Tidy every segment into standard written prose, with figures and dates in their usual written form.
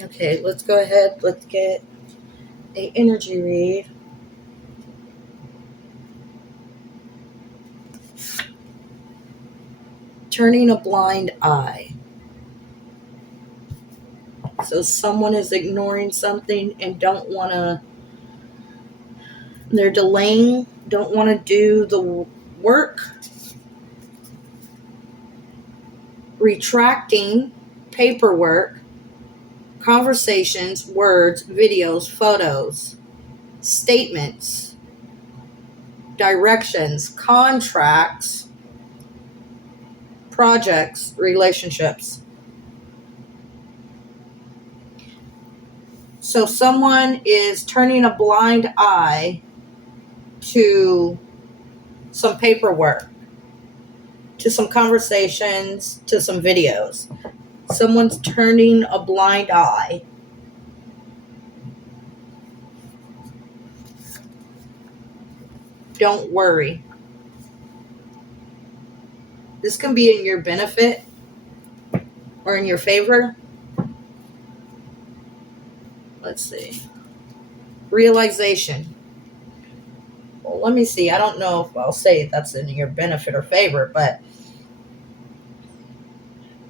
Okay, let's go ahead. Let's get a energy read. Turning a blind eye. So someone is ignoring something and don't want to, they're delaying, don't want to do the work, retracting paperwork, conversations, words, videos, photos, statements, directions, contracts, projects, relationships. So someone is turning a blind eye to some paperwork, to some conversations, to some videos. Someone's turning a blind eye. Don't worry. This can be in your benefit or in your favor. Let's see. Realization. Well, let me see. I don't know if I'll say that's in your benefit or favor, but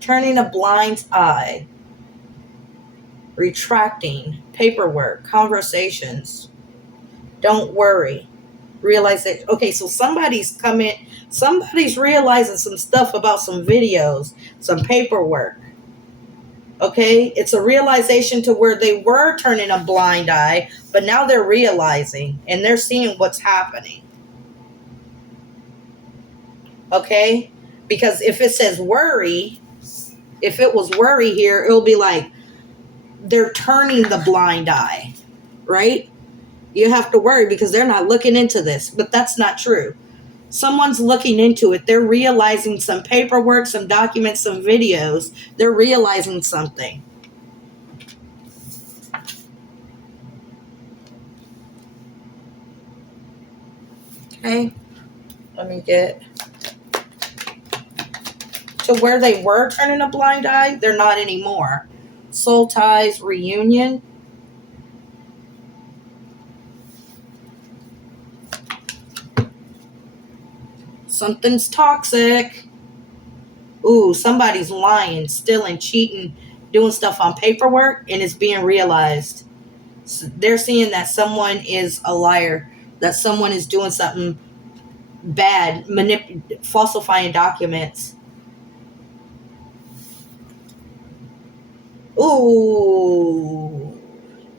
turning a blind eye, retracting paperwork, conversations. Don't worry. Realization. Okay, so somebody's realizing some stuff about some videos, some paperwork. Okay, it's a realization to where they were turning a blind eye, but now they're realizing and they're seeing what's happening. Okay, because if it says worry, if it was worry here, it'll be like they're turning the blind eye, right? You have to worry because they're not looking into this, but that's not true. Someone's looking into it. They're realizing some paperwork, some documents, some videos. They're realizing something. Okay, let me get to where they were turning a blind eye. They're not anymore. Soul ties, reunion. Something's toxic. Ooh, somebody's lying, stealing, cheating, doing stuff on paperwork, and it's being realized. So they're seeing that someone is a liar, that someone is doing something bad, falsifying documents. Ooh,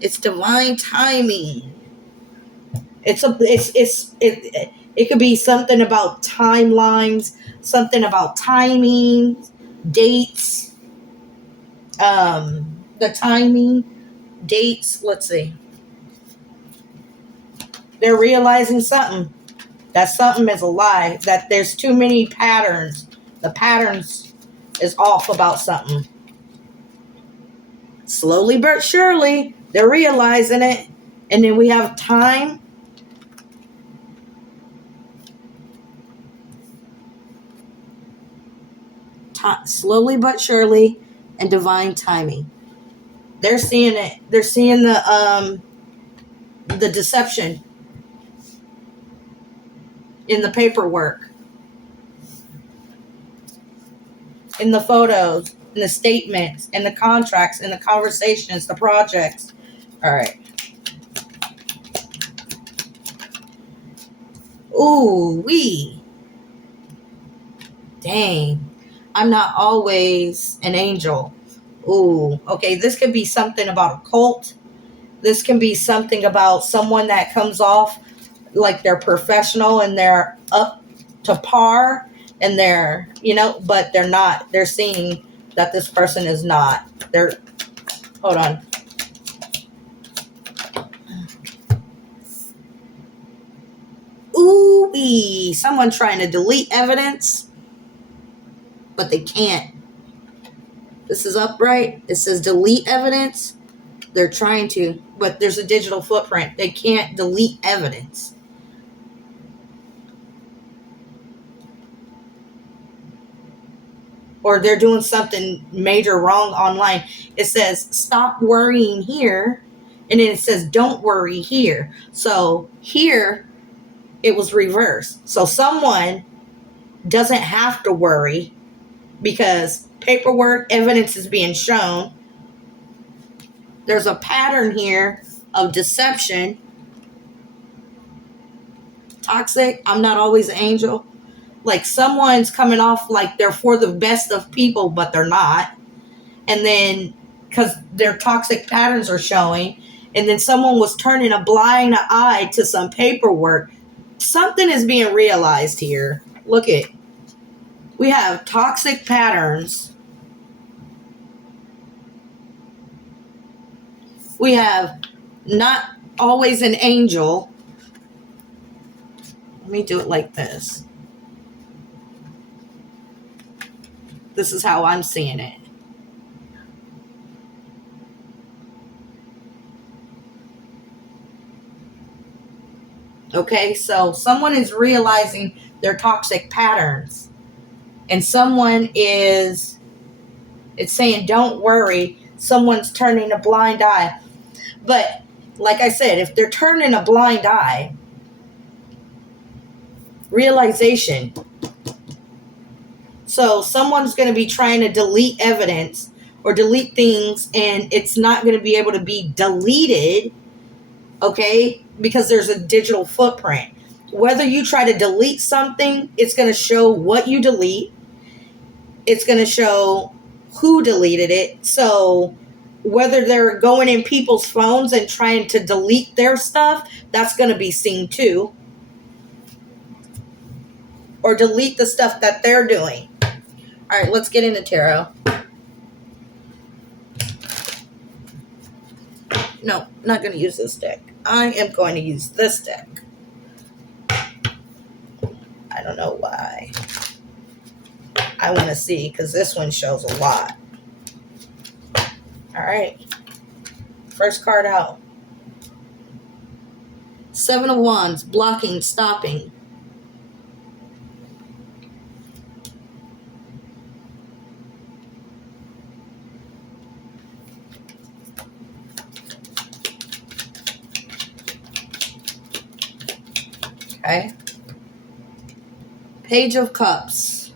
it's divine timing. It could be something about timelines, something about timing, dates, the timing, dates. Let's see. They're realizing something. That something is a lie. That there's too many patterns. The patterns is off about something. Slowly but surely, they're realizing it. And then we have time. Slowly but surely, and divine timing. They're seeing it. They're seeing the deception in the paperwork, in the photos, in the statements, in the contracts, in the conversations, the projects. All right. Ooh, wee. Dang. I'm not always an angel. Ooh, okay. This could be something about a cult. This can be something about someone that comes off like they're professional and they're up to par and but they're not. They're seeing that this person is not. Hold on. Ooh, someone trying to delete evidence, but they can't. This is upright. It says delete evidence. They're trying to, but there's a digital footprint. They can't delete evidence. or they're doing something major wrong online, it says stop worrying here, and then it says don't worry here. So here it was reversed. So someone doesn't have to worry because paperwork, evidence is being shown. There's a pattern here of deception. Toxic, I'm not always an angel. Like someone's coming off like they're for the best of people, but they're not. And then because their toxic patterns are showing, and then someone was turning a blind eye to some paperwork. Something is being realized here. Look at, we have toxic patterns. We have not always an angel. Let me do it like this. This is how I'm seeing it. Okay, so someone is realizing their toxic patterns. And someone is, it's saying don't worry. Someone's turning a blind eye. But like I said, if they're turning a blind eye, realization. So someone's going to be trying to delete evidence or delete things, and it's not going to be able to be deleted, okay, because there's a digital footprint. Whether you try to delete something, it's going to show what you delete. It's going to show who deleted it. So whether they're going in people's phones and trying to delete their stuff, that's going to be seen too. Or delete the stuff that they're doing. All right, let's get into tarot. No, not going to use this deck. I am going to use this deck. I don't know why. I want to see because this one shows a lot. All right. First card out. 7 of Wands, blocking, stopping. Okay. Page of Cups.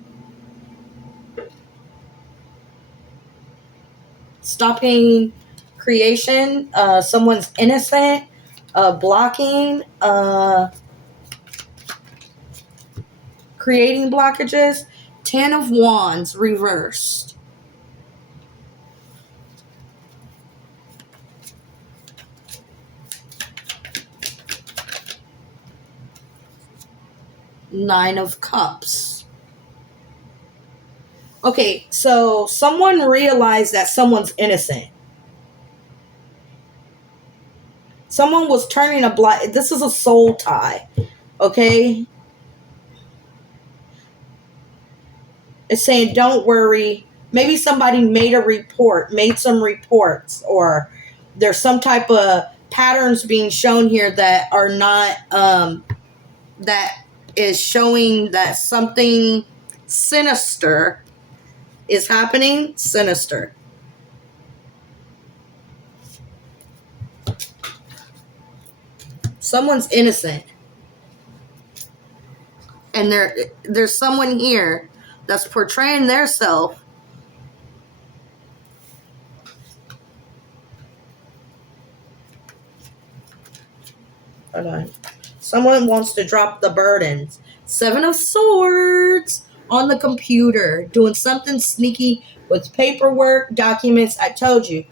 Stopping creation. Someone's innocent. Blocking. Creating blockages. 10 of Wands reversed. Nine of Cups. Okay, so someone realized that someone's innocent. Someone was turning a blind. This is a soul tie. Okay? It's saying don't worry. Maybe somebody made a report, made some reports, or there's some type of patterns being shown here that are not, that is showing that something sinister is happening. Sinister. Someone's innocent. And there's someone here that's portraying their self. Hold on. Someone wants to drop the burdens. 7 of Swords on the computer. Doing something sneaky with paperwork, documents. I told you.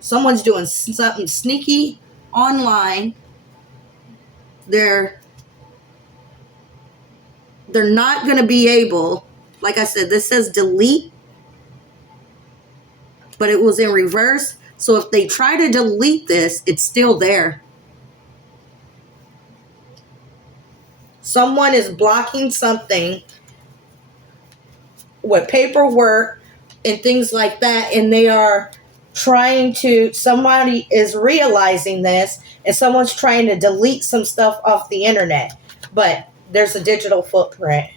Someone's doing something sneaky online. They're not going to be able, like I said, this says delete, but it was in reverse. So if they try to delete this, it's still there. Someone is blocking something with paperwork and things like that, and they are trying to, somebody is realizing this, and someone's trying to delete some stuff off the internet, but there's a digital footprint.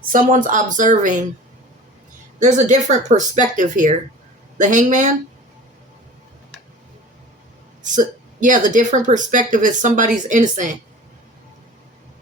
Someone's observing There's a different perspective here. The Hangman. So, yeah, the different perspective is somebody's innocent.